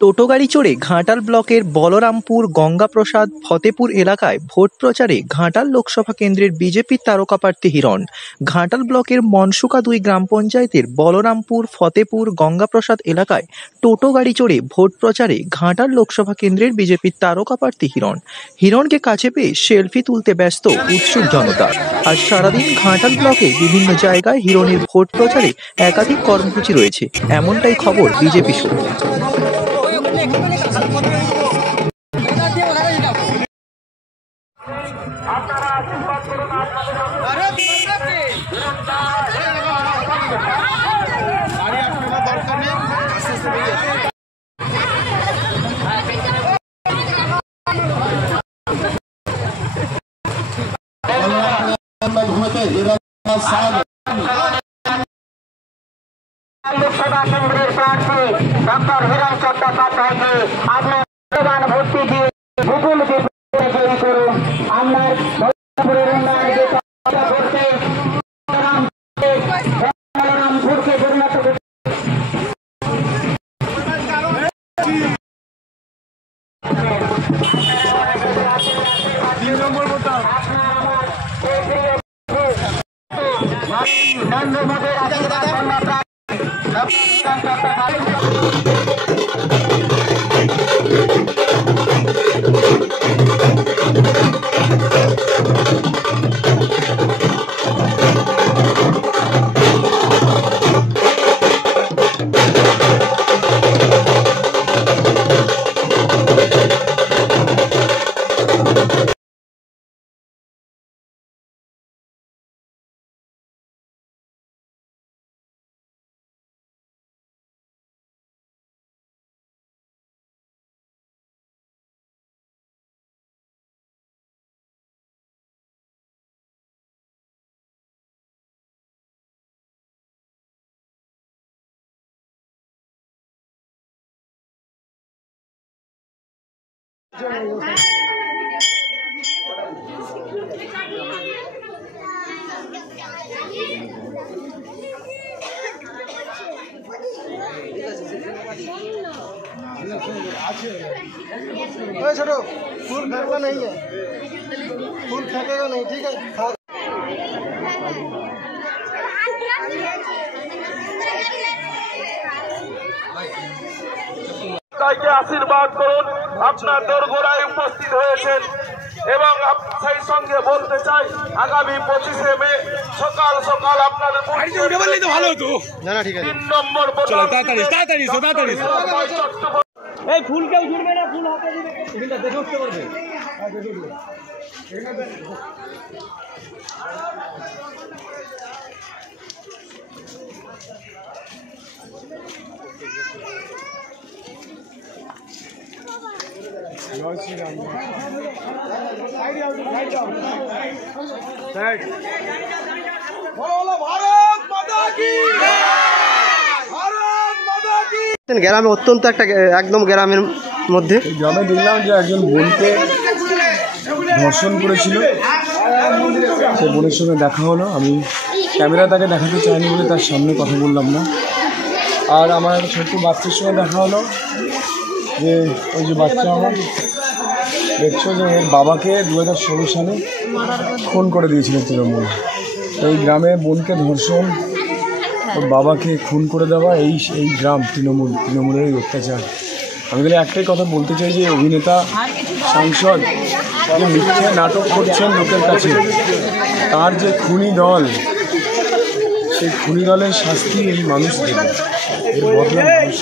টোটো গাড়ি চড়ে ঘাটাল ব্লকের বলরামপুর গঙ্গাপ্রসাদ ফতেপুর এলাকায় ভোট প্রচারে ঘাটাল লোকসভা কেন্দ্রের বিজেপির তারকাপ্রার্থী হিরণ। ঘাটাল ব্লকের মনসুকা 2 গ্রাম পঞ্চায়েতের বলরামপুর ফতেপুর গঙ্গাপ্রসাদ এলাকায় টোটো গাড়ি চড়ে ভোট প্রচারে ঘাটাল লোকসভা কেন্দ্রের বিজেপির তারকাপ্রার্থী হিরণ। হিরণকে কাছে পেয়ে সেলফি তুলতে ব্যস্ত উৎসুক জনতা। আজ সারাদিন ঘাটাল ব্লকে বিভিন্ন জায়গায় হিরণের ভোট প্রচারে একাধিক কর্মসূচি রয়েছে, এমনটাই খবর বিজেপি সূত্রে। লোকসভা কেন্দ্রের প্রার্থী ডক্টর হিরণ চট্টোপাধ্যায়কে আপনার মূল্যবান ভোটটি দিয়ে বিপুল জয়ী করুন। আপনার উন্নয়নের করতে বলরামপুরকে পরিণত করতে নরেন্দ্র মোদীর আশীর্বাদ छोटो फूल फेंकना नहीं है, फूल फेंकेगा नहीं, ठीक है। তাইকে আশীর্বাদ করুন। আপনার দোরগোড়ায় উপস্থিত হয়েছেন এবং সেই সঙ্গে বলতে চাই আগামী 25শে মে সকাল সকাল আপনাদের 3 নম্বর এই ফুল কেউ জুড়বে না, ফুল হাতে দিবে, দেখে উঠতে পারবে। গ্রামে অত্যন্ত একটা একদম গ্রামের মধ্যে গ্রামে দেখলাম যে একজন বোনকে ধর্ষণ করেছিল, সে বোনের সঙ্গে দেখা হলো। আমি ক্যামেরা তাকে দেখাতে চাইনি বলে তার সামনে কথা বললাম না। আর আমার একটা ছোট্ট বাচ্চার সঙ্গে দেখা হলো, যে ওই যে বাচ্চা আমার দেখছো যে এর বাবাকে 2016 সালে খুন করে দিয়েছিল তৃণমূল। এই গ্রামে বোনকে ধর্ষণ, ওর বাবাকে খুন করে দেওয়া, এই গ্রাম তৃণমূলের এই অত্যাচার। আমি তাহলে একটাই কথা বলতে চাই যে অভিনেতা সাংসদ যে মিথ্যে নাটক করছেন লোকের কাছে, তার যে খুনি দল, সেই খুনি দলের শাস্তি এই মানুষ দেবে, এর বদলে মানুষ।